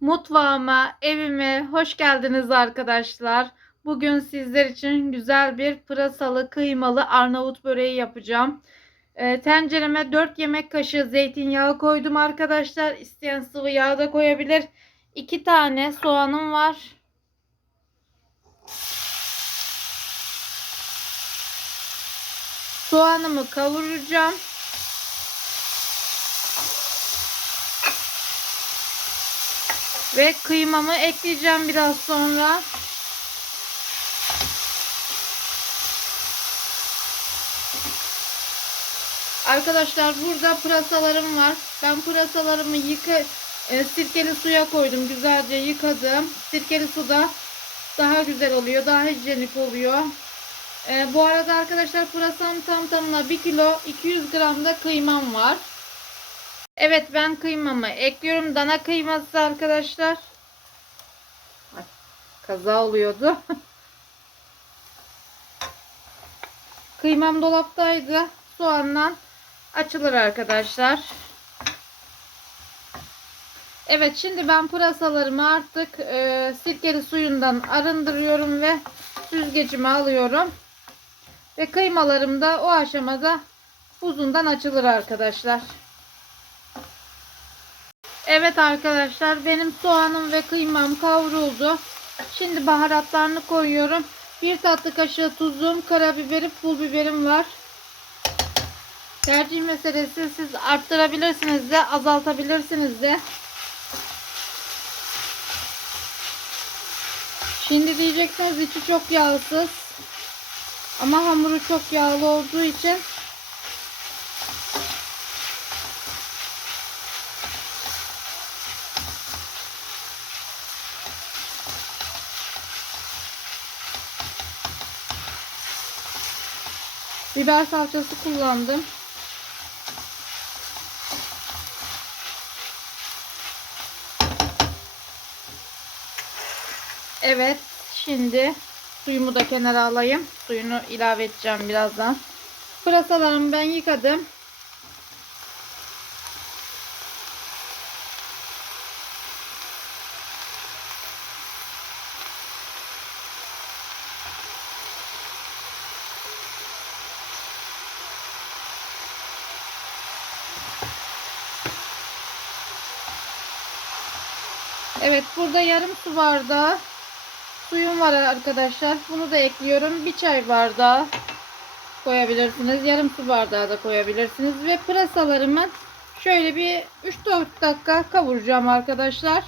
Mutfağıma, evime hoş geldiniz arkadaşlar. Bugün sizler için güzel bir pırasalı kıymalı Arnavut böreği yapacağım. Ee, tencereme 4 yemek kaşığı zeytinyağı koydum arkadaşlar. İsteyen sıvı yağ da koyabilir. 2 tane soğanım var. Soğanımı kavuracağım. Ve kıymamı ekleyeceğim biraz sonra. Arkadaşlar burada pırasalarım var. Ben pırasalarımı yıka e, sirkeli suya koydum. Güzelce yıkadım. Sirkeli suda daha güzel oluyor. Daha hijyenik oluyor. E, bu arada arkadaşlar pırasam tam tamına 1 kilo 200 gram da kıymam var. Evet ben kıymamı ekliyorum. Dana kıyması arkadaşlar. Ay, kaza oluyordu. Kıymam dolaptaydı. Soğandan açılır arkadaşlar. Evet şimdi ben pırasalarımı artık e, sirkeli suyundan arındırıyorum ve süzgecime alıyorum. Ve kıymalarım da o aşamada buzundan açılır arkadaşlar. Evet arkadaşlar benim soğanım ve kıymam kavruldu. Şimdi baharatlarını koyuyorum. Bir tatlı kaşığı tuzum, karabiberim, pul biberim var. Tercih meselesi siz arttırabilirsiniz de azaltabilirsiniz de. Şimdi diyeceksiniz içi çok yağsız. Ama hamuru çok yağlı olduğu için Biber salçası kullandım. Evet. Şimdi suyumu da kenara alayım. Suyunu ilave edeceğim birazdan. Pırasalarımı ben yıkadım. Evet burada yarım su bardağı suyum var arkadaşlar. Bunu da ekliyorum. Bir çay bardağı koyabilirsiniz. Yarım su bardağı da koyabilirsiniz. Ve pırasalarımı şöyle bir 3-4 dakika kavuracağım arkadaşlar.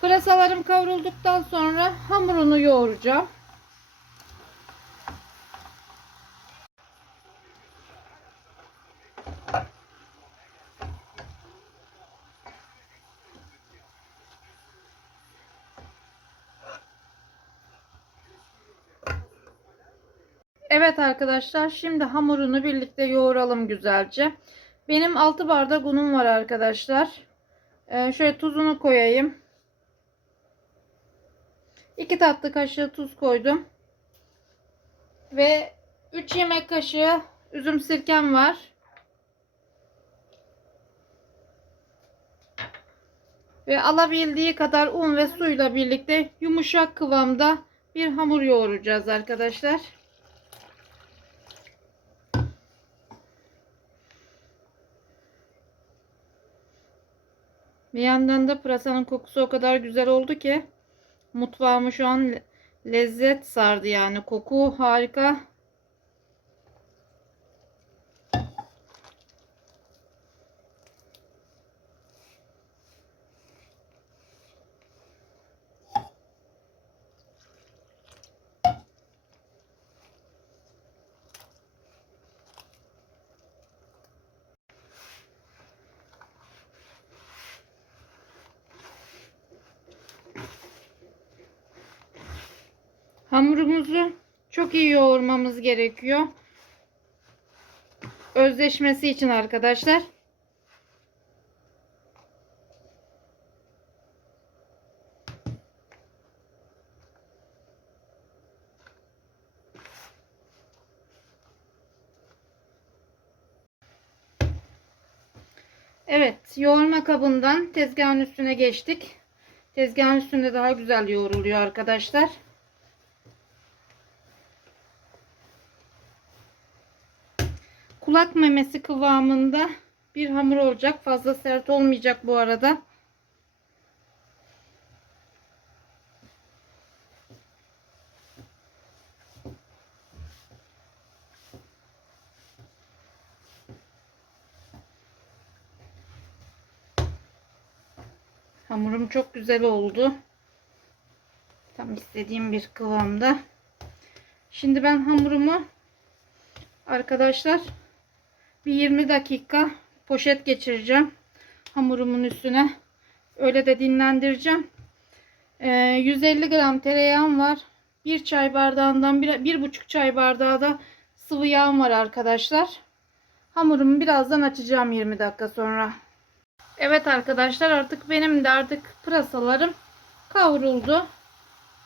Pırasalarım kavrulduktan sonra hamurunu yoğuracağım. Evet arkadaşlar şimdi hamurunu birlikte yoğuralım güzelce. Benim 6 bardak unum var arkadaşlar. Ee, şöyle tuzunu koyayım. 2 tatlı kaşığı tuz koydum. Ve 3 yemek kaşığı üzüm sirkem var. Ve alabildiği kadar un ve suyla birlikte yumuşak kıvamda bir hamur yoğuracağız arkadaşlar. Bir yandan da pırasanın kokusu o kadar güzel oldu ki mutfağımı şu an le- lezzet sardı yani. Koku harika. Hamurumuzu çok iyi yoğurmamız gerekiyor. Özleşmesi için arkadaşlar. Evet, yoğurma kabından tezgahın üstüne geçtik. Tezgahın üstünde daha güzel yoğruluyor arkadaşlar. Kulak memesi kıvamında bir hamur olacak. Fazla sert olmayacak bu arada. Hamurum çok güzel oldu. Tam istediğim bir kıvamda. Şimdi ben hamurumu arkadaşlar bir 20 dakika poşet geçireceğim. Hamurumun üstüne. Öyle de dinlendireceğim. Ee, 150 gram tereyağım var. Bir çay bardağından bir, bir buçuk çay bardağı da sıvı yağım var arkadaşlar. Hamurumu birazdan açacağım 20 dakika sonra. Evet arkadaşlar artık benim de artık pırasalarım kavruldu.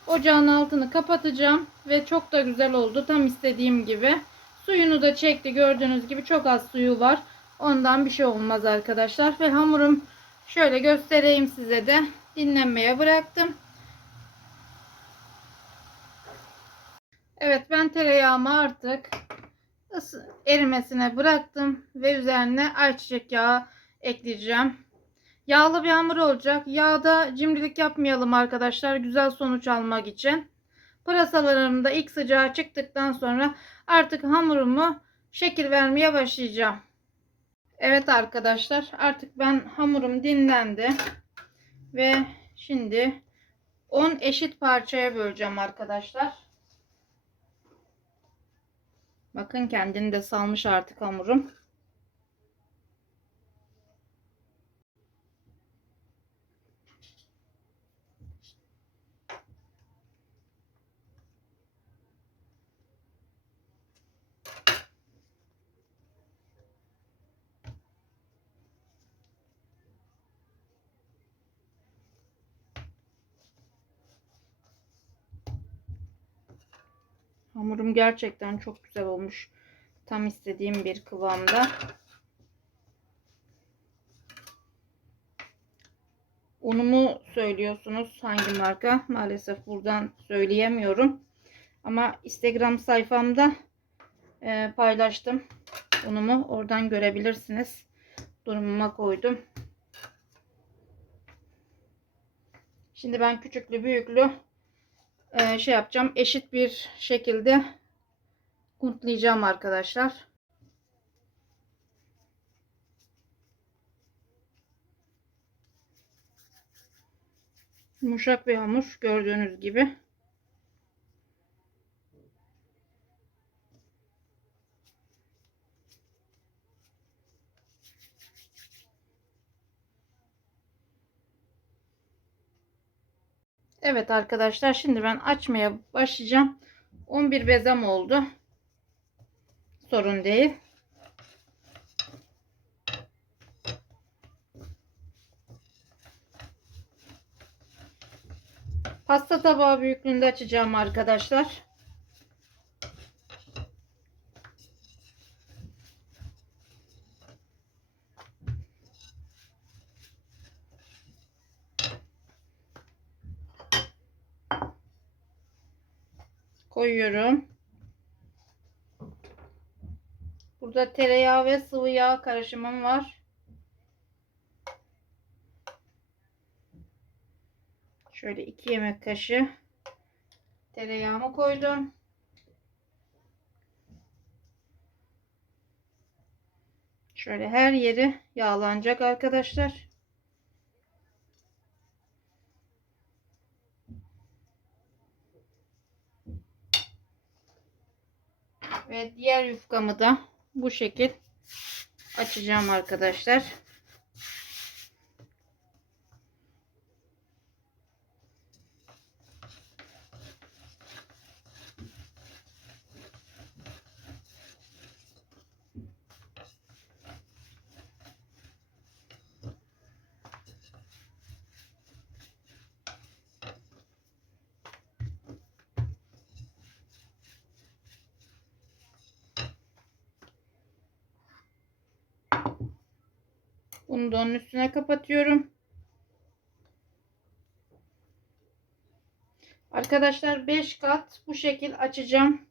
Ocağın altını kapatacağım ve çok da güzel oldu. Tam istediğim gibi. Suyunu da çekti. Gördüğünüz gibi çok az suyu var. Ondan bir şey olmaz arkadaşlar. Ve hamurum şöyle göstereyim size de. Dinlenmeye bıraktım. Evet ben tereyağımı artık erimesine bıraktım. Ve üzerine ayçiçek yağı ekleyeceğim. Yağlı bir hamur olacak. Yağda cimrilik yapmayalım arkadaşlar. Güzel sonuç almak için. Pırasalarım da ilk sıcağı çıktıktan sonra artık hamurumu şekil vermeye başlayacağım. Evet arkadaşlar artık ben hamurum dinlendi. Ve şimdi 10 eşit parçaya böleceğim arkadaşlar. Bakın kendini de salmış artık hamurum. Hamurum gerçekten çok güzel olmuş. Tam istediğim bir kıvamda. Unumu söylüyorsunuz hangi marka? Maalesef buradan söyleyemiyorum. Ama Instagram sayfamda e, paylaştım unumu. Oradan görebilirsiniz. Durumuma koydum. Şimdi ben küçüklü büyüklü e, şey yapacağım. Eşit bir şekilde kuntlayacağım arkadaşlar. Yumuşak bir hamur gördüğünüz gibi. Evet arkadaşlar şimdi ben açmaya başlayacağım. 11 bezem oldu. Sorun değil. Pasta tabağı büyüklüğünde açacağım arkadaşlar. Koyuyorum. Burada tereyağı ve sıvı yağ karışımım var. Şöyle 2 yemek kaşığı tereyağımı koydum. Şöyle her yeri yağlanacak arkadaşlar. Ve diğer yufkamı da bu şekil açacağım arkadaşlar. Bunu onun üstüne kapatıyorum. Arkadaşlar 5 kat bu şekil açacağım.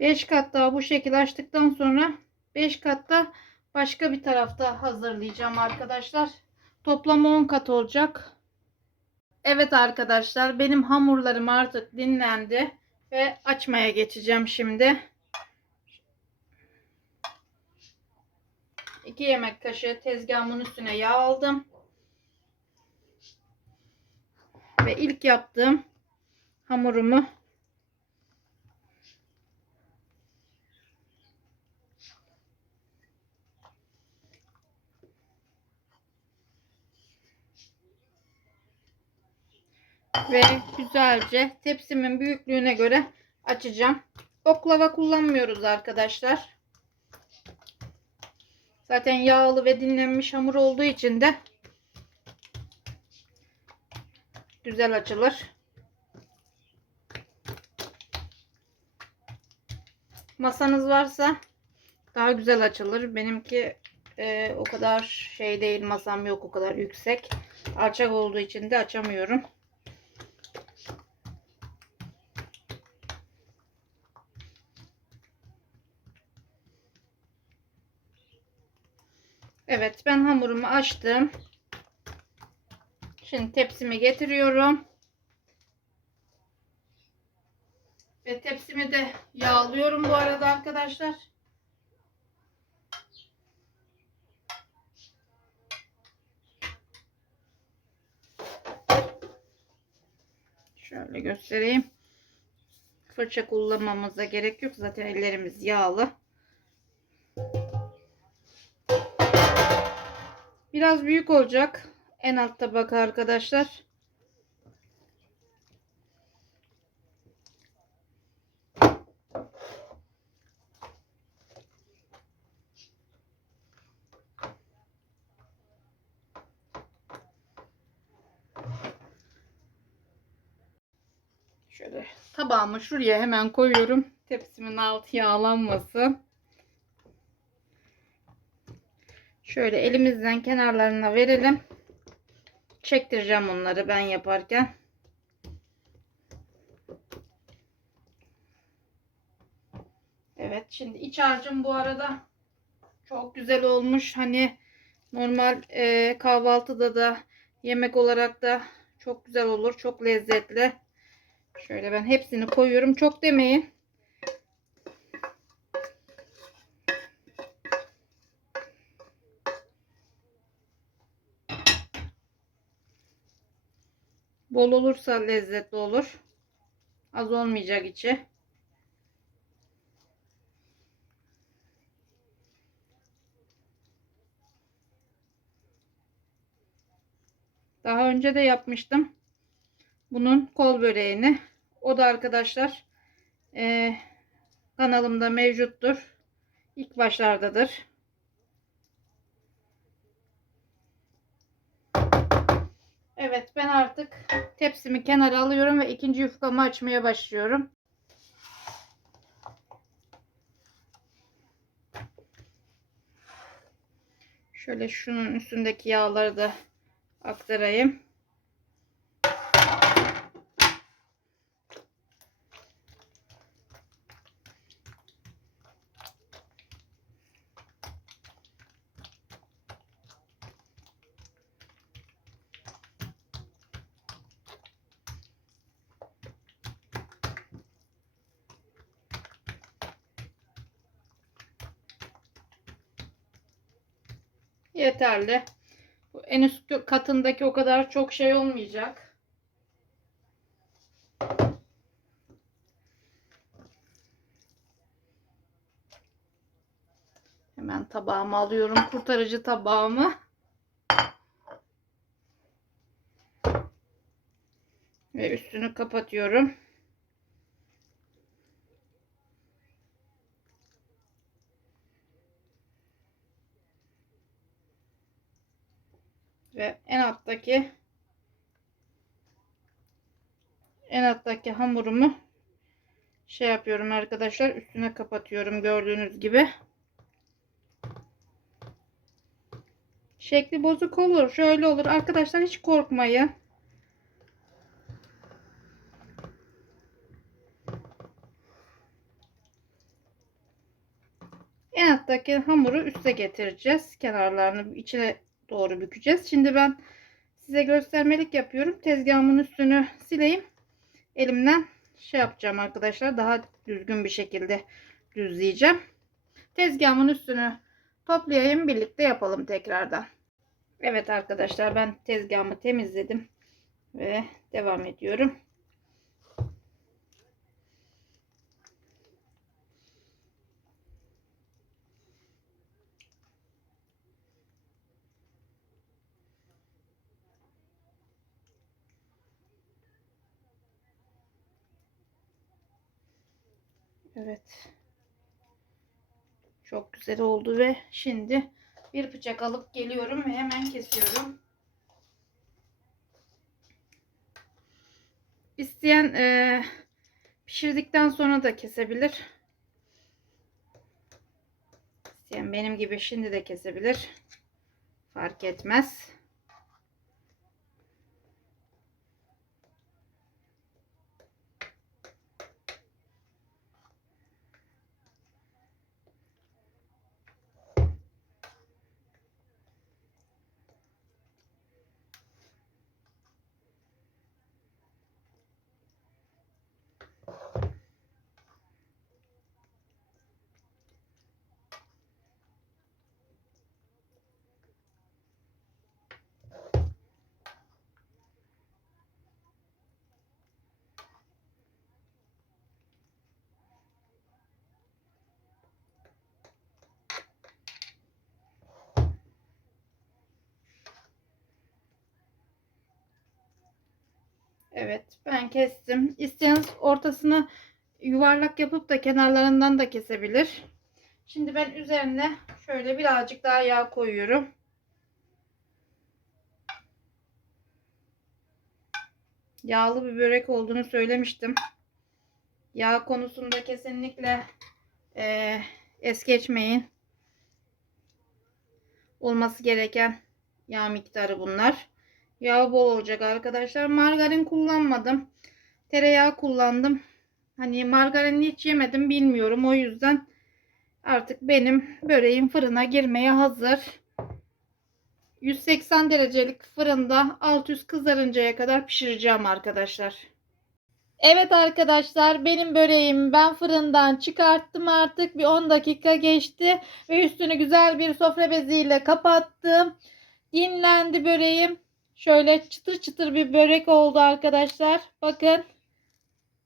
Beş kat daha bu şekil açtıktan sonra 5 katta başka bir tarafta hazırlayacağım arkadaşlar. Toplam 10 kat olacak. Evet arkadaşlar benim hamurlarım artık dinlendi ve açmaya geçeceğim şimdi. 2 yemek kaşığı tezgahımın üstüne yağ aldım. Ve ilk yaptığım hamurumu ve güzelce tepsimin büyüklüğüne göre açacağım. Oklava kullanmıyoruz arkadaşlar. Zaten yağlı ve dinlenmiş hamur olduğu için de güzel açılır. Masanız varsa daha güzel açılır. Benimki e, o kadar şey değil. Masam yok o kadar yüksek. Alçak olduğu için de açamıyorum. Evet ben hamurumu açtım. Şimdi tepsimi getiriyorum. Ve tepsimi de yağlıyorum bu arada arkadaşlar. Şöyle göstereyim. Fırça kullanmamıza gerek yok. Zaten ellerimiz yağlı. Biraz büyük olacak. En alt tabaka arkadaşlar. Şöyle tabağımı şuraya hemen koyuyorum. Tepsimin altı yağlanmasın. Şöyle elimizden kenarlarına verelim. Çektireceğim onları ben yaparken. Evet şimdi iç harcım bu arada çok güzel olmuş. Hani normal e, kahvaltıda da yemek olarak da çok güzel olur. Çok lezzetli. Şöyle ben hepsini koyuyorum. Çok demeyin. Bol olursa lezzetli olur. Az olmayacak içi. Daha önce de yapmıştım. Bunun kol böreğini. O da arkadaşlar e, kanalımda mevcuttur. İlk başlardadır. Evet ben artık tepsimi kenara alıyorum ve ikinci yufkamı açmaya başlıyorum. Şöyle şunun üstündeki yağları da aktarayım. Yeterli. En üst katındaki o kadar çok şey olmayacak. Hemen tabağımı alıyorum. Kurtarıcı tabağımı. Ve üstünü kapatıyorum. ve en alttaki en alttaki hamurumu şey yapıyorum arkadaşlar. Üstüne kapatıyorum gördüğünüz gibi. Şekli bozuk olur. Şöyle olur. Arkadaşlar hiç korkmayın. En alttaki hamuru üste getireceğiz. Kenarlarını içine doğru bükeceğiz. Şimdi ben size göstermelik yapıyorum. Tezgahımın üstünü sileyim. Elimden şey yapacağım arkadaşlar. Daha düzgün bir şekilde düzleyeceğim. Tezgahımın üstünü toplayayım. Birlikte yapalım tekrardan. Evet arkadaşlar ben tezgahımı temizledim. Ve devam ediyorum. Evet. Çok güzel oldu ve şimdi bir bıçak alıp geliyorum ve hemen kesiyorum. İsteyen eee, pişirdikten sonra da kesebilir. İsteyen benim gibi şimdi de kesebilir. Fark etmez. Evet ben kestim. İsteyen ortasını yuvarlak yapıp da kenarlarından da kesebilir. Şimdi ben üzerine şöyle birazcık daha yağ koyuyorum. Yağlı bir börek olduğunu söylemiştim. Yağ konusunda kesinlikle eee, es geçmeyin. Olması gereken yağ miktarı bunlar. Yağ bol olacak arkadaşlar. Margarin kullanmadım. Tereyağı kullandım. Hani margarini hiç yemedim bilmiyorum. O yüzden artık benim böreğim fırına girmeye hazır. 180 derecelik fırında alt üst kızarıncaya kadar pişireceğim arkadaşlar. Evet arkadaşlar benim böreğimi ben fırından çıkarttım artık bir 10 dakika geçti ve üstünü güzel bir sofra beziyle kapattım. Dinlendi böreğim. Şöyle çıtır çıtır bir börek oldu arkadaşlar. Bakın.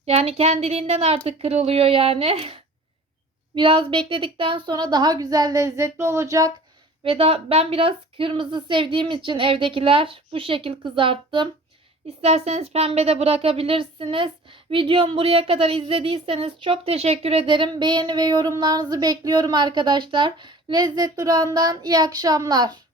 Yani kendiliğinden artık kırılıyor yani. Biraz bekledikten sonra daha güzel lezzetli olacak. Ve da ben biraz kırmızı sevdiğim için evdekiler bu şekil kızarttım. İsterseniz pembe de bırakabilirsiniz. Videomu buraya kadar izlediyseniz çok teşekkür ederim. Beğeni ve yorumlarınızı bekliyorum arkadaşlar. Lezzet Durağı'ndan iyi akşamlar.